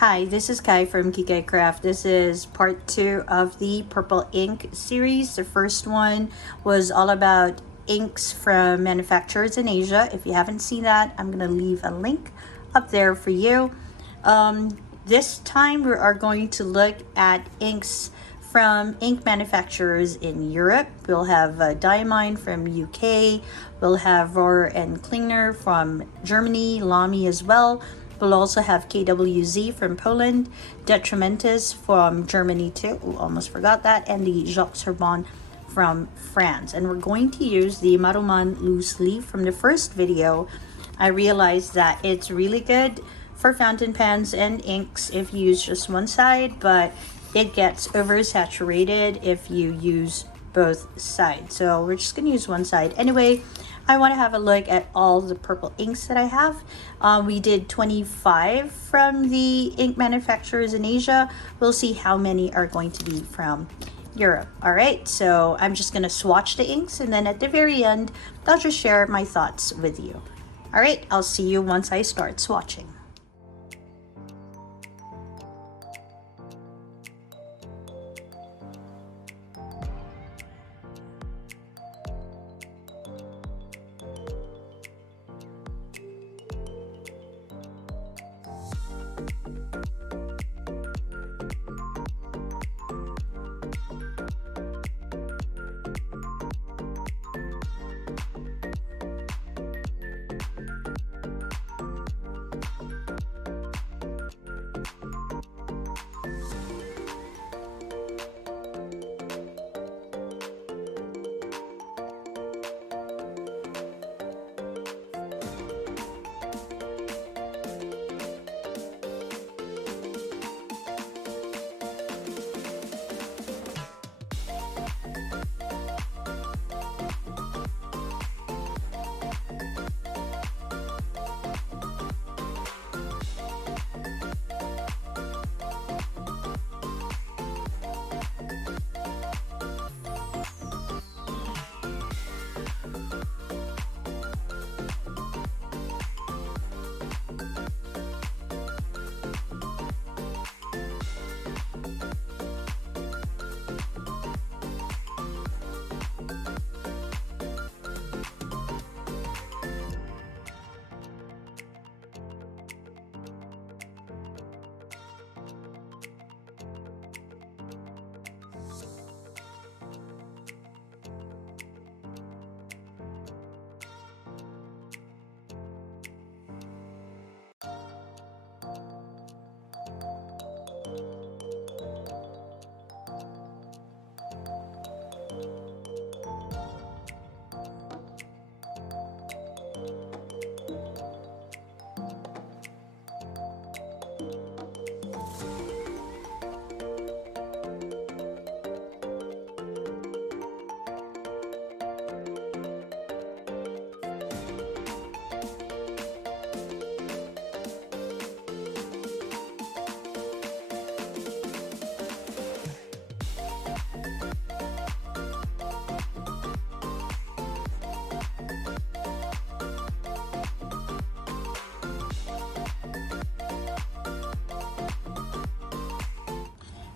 Hi, this is Kai from Kike Craft. This is part 2 of the purple ink series. The first one was all about inks from manufacturers in Asia. If you haven't seen that, I'm going to leave a link up there for you. This time we are going to look at inks from ink manufacturers in Europe. We'll have Diamine from UK. We'll have Rohrer and Klingner from Germany, Lamy as well. We'll also have KWZ from Poland, Atramentis from Germany too, almost forgot that, and the Herbin from France. And we're going to use the Maruman loose leaf from the first video. I realized that it's really good for fountain pens and inks if you use just one side, but it gets oversaturated if you use both sides. So we're just gonna use one side. Anyway, I want to have a look at all the purple inks that I have. We did 25 from the ink manufacturers in Asia. We'll see how many are going to be from Europe. All right, so I'm just gonna swatch the inks, and then at the very end, I'll just share my thoughts with you. All right, I'll see you once I start swatching.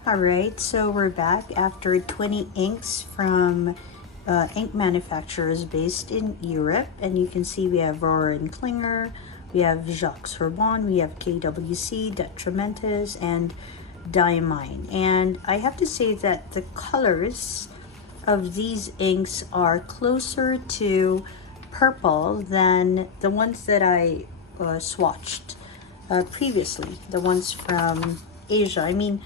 Alright, so we're back after 20 inks from ink manufacturers based in Europe, and you can see we have Rohrer and Klingner, we have Herbin, we have KWZ, Atramentis, and Diamine. And I have to say that the colors of these inks are closer to purple than the ones that I swatched previously, the ones from Asia. I mean,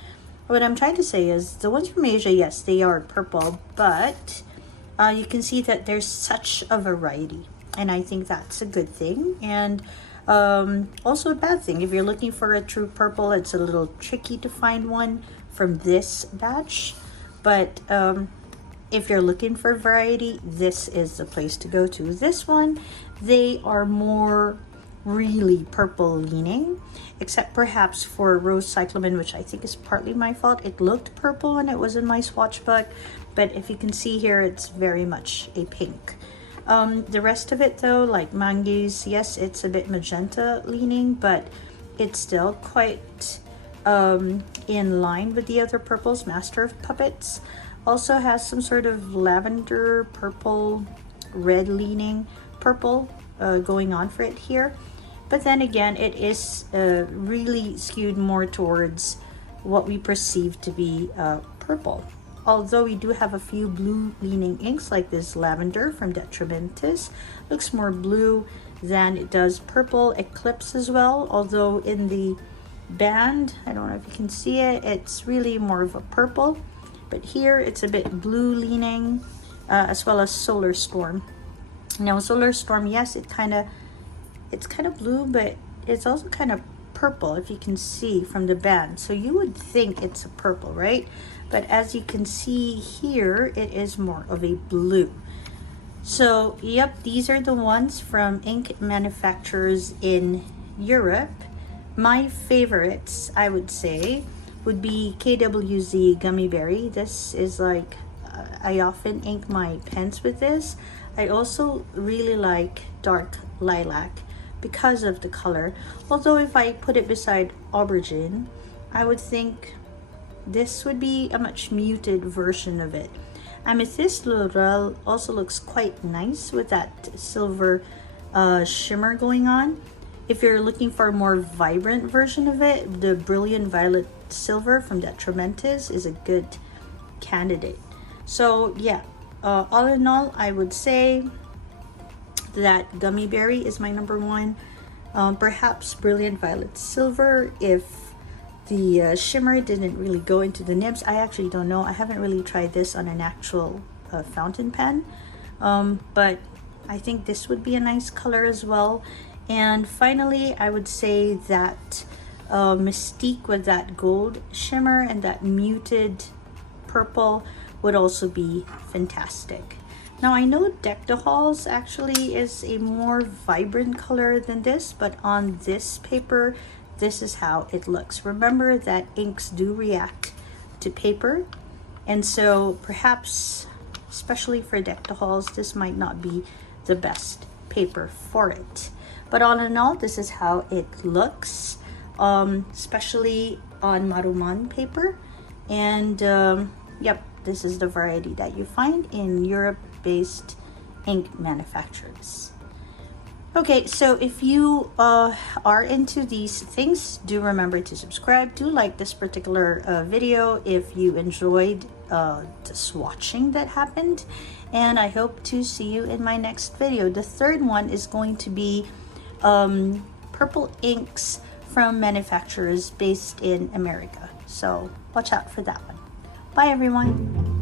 what I'm trying to say is the ones from Asia, yes, they are purple, but you can see that there's such a variety, and I think that's a good thing, and also a bad thing. If you're looking for a true purple, it's a little tricky to find one from this batch, but if you're looking for variety, this is the place to go to. This one, they are more really purple leaning, except perhaps for rose cyclamen, which I think is partly my fault. It looked purple when it was in my swatch book, but if you can see here, it's very much a pink. The rest of it though, like mangoes, yes, it's a bit magenta leaning, but it's still quite in line with the other purples. Master of Puppets also has some sort of lavender, purple, red leaning purple going on for it here. But then again, it is really skewed more towards what we perceive to be purple. Although we do have a few blue leaning inks like this lavender from Atramentis. Looks more blue than it does purple. Eclipse as well, although in the band, I don't know if you can see it, it's really more of a purple. But here it's a bit blue leaning, as well as Solar Storm. Now Solar Storm, yes, it's kind of blue, but it's also kind of purple, if you can see from the band. So you would think it's a purple, right? But as you can see here, it is more of a blue. So yep, these are the ones from ink manufacturers in Europe. My favorites, I would say, would be KWZ Gummy Berry. This is like, I often ink my pens with this. I also really like Dark Lilac because of the color. Although if I put it beside Aubergine, I would think this would be a much muted version of it. Amethyst Laurel also looks quite nice with that silver shimmer going on. If you're looking for a more vibrant version of it, the Brilliant Violet Silver from Atramentis is a good candidate. So yeah, all in all, I would say that Gummy Berry is my number one. Perhaps Brilliant Violet Silver if the shimmer didn't really go into the nibs. I actually don't know. I haven't really tried this on an actual fountain pen. But I think this would be a nice color as well. And finally, I would say that Mystique with that gold shimmer and that muted purple would also be fantastic. Now I know Deck the Halls actually is a more vibrant color than this, but on this paper, this is how it looks. Remember that inks do react to paper, and so perhaps, especially for Deck the Halls, this might not be the best paper for it. But all in all, this is how it looks, especially on Maruman paper. And yep, this is the variety that you find in Europe-based ink manufacturers. Okay, so if you are into these things, do remember to subscribe. Do like this particular video if you enjoyed the swatching that happened. And I hope to see you in my next video. The third one is going to be purple inks from manufacturers based in America. So watch out for that one. Bye everyone.